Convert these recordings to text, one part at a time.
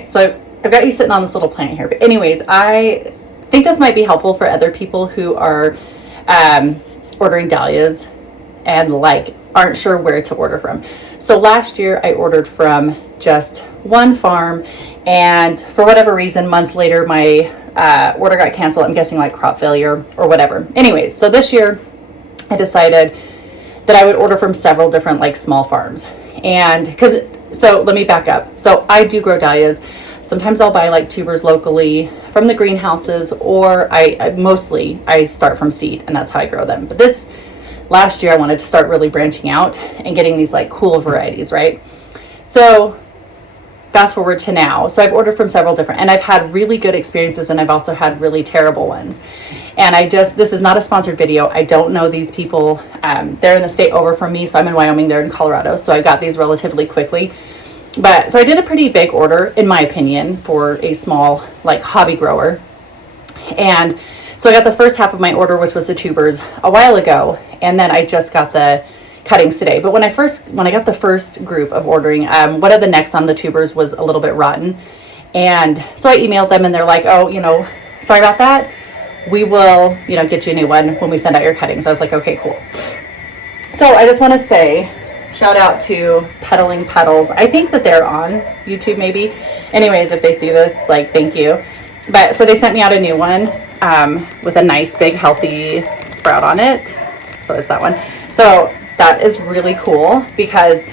Okay, so I've got you sitting on this little plant here. But anyways, I think this might be helpful for other people who are ordering dahlias and like aren't sure where to order from. So last year I ordered from just one farm, and for whatever reason, months later, my order got canceled. I'm guessing like crop failure or whatever. Anyways, so this year I decided that I would order from several different like small farms. And so let me back up. So I do grow dahlias. Sometimes I'll buy like tubers locally from the greenhouses, or I start from seed, and that's how I grow them. But this last year I wanted to start really branching out and getting these like cool varieties, right? So fast forward to now. So I've ordered from several different, and I've had really good experiences, and I've also had really terrible ones. And this is not a sponsored video. I don't know these people. They're in the state over from me. So I'm in Wyoming, they're in Colorado. So I got these relatively quickly. So I did a pretty big order, in my opinion, for a small like hobby grower. And so I got the first half of my order, which was the tubers, a while ago. And then I just got the cuttings today. But when I got the first group of ordering, one of the necks on the tubers was a little bit rotten. And so I emailed them, and they're like, oh, sorry about that. We will, get you a new one when we send out your cuttings. I was like, okay, cool. So I just want to say, shout out to Pedaling Petals. I think that they're on YouTube maybe. Anyways, if they see this, like, thank you. But so they sent me out a new one with a nice big healthy sprout on it. So it's that one. So that is really cool, because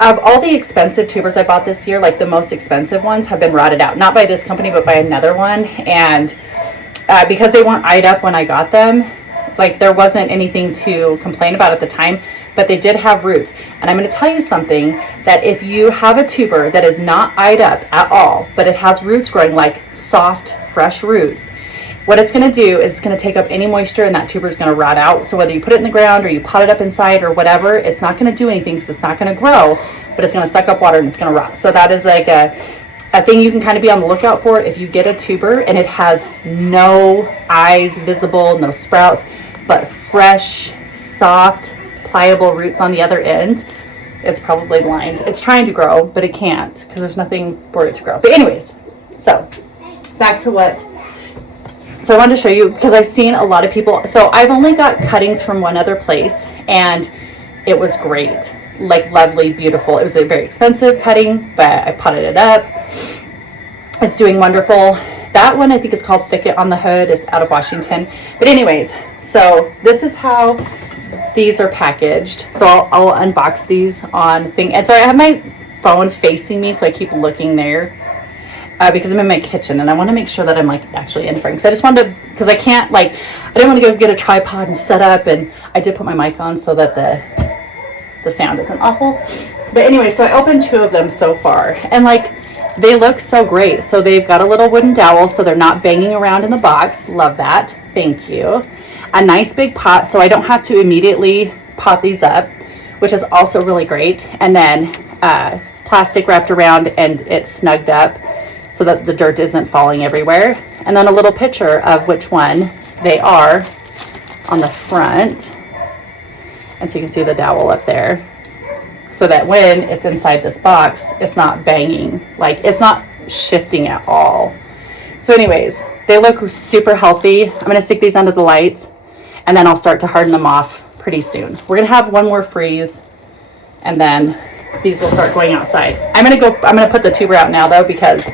of all the expensive tubers I bought this year, like the most expensive ones have been rotted out. Not by this company, but by another one. And because they weren't eyed up when I got them, like there wasn't anything to complain about at the time, but they did have roots. And I'm going to tell you something, that if you have a tuber that is not eyed up at all, but it has roots growing, like soft, fresh roots, what it's going to do is it's going to take up any moisture, and that tuber is going to rot out. So whether you put it in the ground or you pot it up inside or whatever, it's not going to do anything, because it's not going to grow, but it's going to suck up water and it's going to rot. So that is like a thing you can kind of be on the lookout for. If you get a tuber and it has no eyes visible, no sprouts, but fresh, soft, pliable roots on the other end, it's probably blind. It's trying to grow, but it can't, because there's nothing for it to grow. But anyways, so back to what. So I wanted to show you, because I've seen a lot of people. So I've only got cuttings from one other place, and it was great, like lovely, beautiful. It was a very expensive cutting, but I potted it up. It's doing wonderful. That one, I think it's called Thicket on the Hood. It's out of Washington. But anyways, so this is how these are packaged. So I'll unbox these on thing. And sorry, I have my phone facing me, so I keep looking there. Because I'm in my kitchen, and I want to make sure that I'm like actually in frame. Because I just wanted to, because I can't I didn't want to go get a tripod and set up, and I did put my mic on so that the sound isn't awful. But anyway, so I opened two of them so far, and they look so great. So they've got a little wooden dowel, so they're not banging around in the box. Love that. Thank you. A nice big pot, so I don't have to immediately pot these up, which is also really great. And then plastic wrapped around, and it's snugged up, so that the dirt isn't falling everywhere. And then a little picture of which one they are on the front. And so you can see the dowel up there, so that when it's inside this box, it's not banging, it's not shifting at all. So anyways, they look super healthy. I'm gonna stick these under the lights, and then I'll start to harden them off pretty soon. We're gonna have one more freeze, and then these will start going outside. I'm gonna put the tuber out now though, because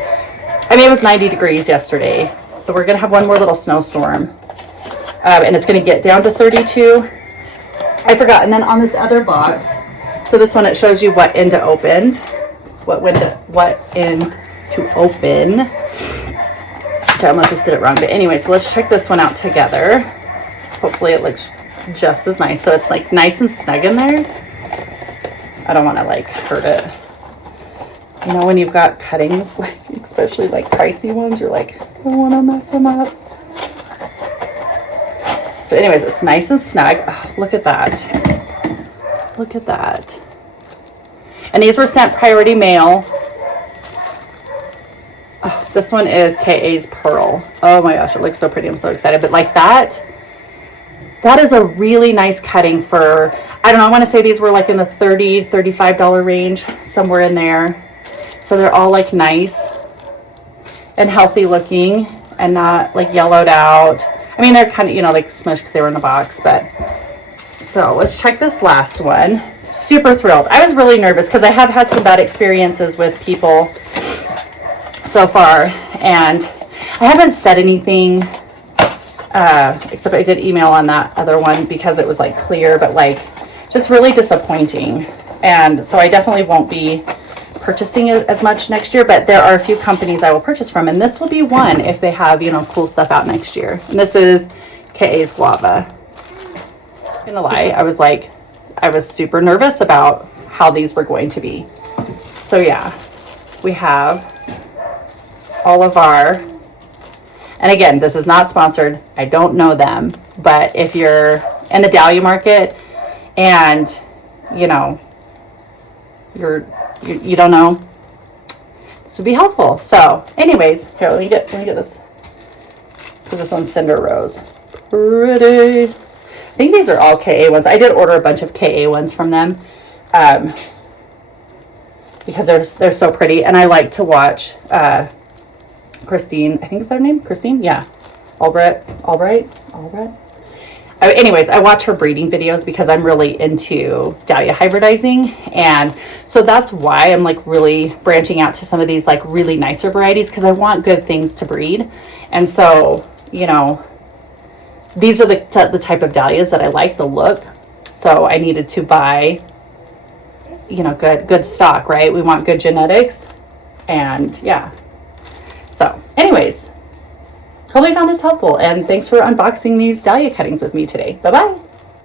it was 90 degrees yesterday. So we're going to have one more little snowstorm. And it's going to get down to 32. I forgot. And then on this other box, so this one, it shows you what end to open. What end to open. Okay, I almost just did it wrong. But anyway, so let's check this one out together. Hopefully it looks just as nice. So it's nice and snug in there. I don't want to hurt it. When you've got cuttings, especially pricey ones, you're I don't want to mess them up. So anyways, it's nice and snug. Oh, look at that. Look at that. And these were sent priority mail. Oh, this one is KA's Pearl. Oh my gosh, it looks so pretty. I'm so excited. But that is a really nice cutting for, I don't know, I want to say these were in the $30, $35 range, somewhere in there. So they're all nice. and healthy looking and not like yellowed out. I mean, they're kind of, you know, like smushed because they were in a box, but so let's check this last one. Super thrilled. I was really nervous because I have had some bad experiences with people so far, and I haven't said anything except I did email on that other one because it was like clear, but like just really disappointing. And so I definitely won't be purchasing it as much next year, but there are a few companies I will purchase from, and this will be one if they have, you know, cool stuff out next year. And this is KA's Guava. I'm gonna lie, I was super nervous about how these were going to be. So yeah, we have all of our, and again, this is not sponsored, I don't know them, but if you're in the Dahlia market and you know you don't know, this would be helpful. So anyways, here, let me get this, because this one's Cinder Rose. Pretty. I think these are all KA ones. I did order a bunch of KA ones from them because they're so pretty, and I like to watch Christine, I think is that her name? Christine? Yeah. Albright. Anyways, I watch her breeding videos because I'm really into Dahlia hybridizing, and so that's why I'm like really branching out to some of these like really nicer varieties, because I want good things to breed. And so, you know, these are the type of dahlias that I like the look. So I needed to buy, you know, good stock, right? We want good genetics, and yeah. So anyways, hope you found this helpful, and thanks for unboxing these dahlia cuttings with me today. Bye-bye.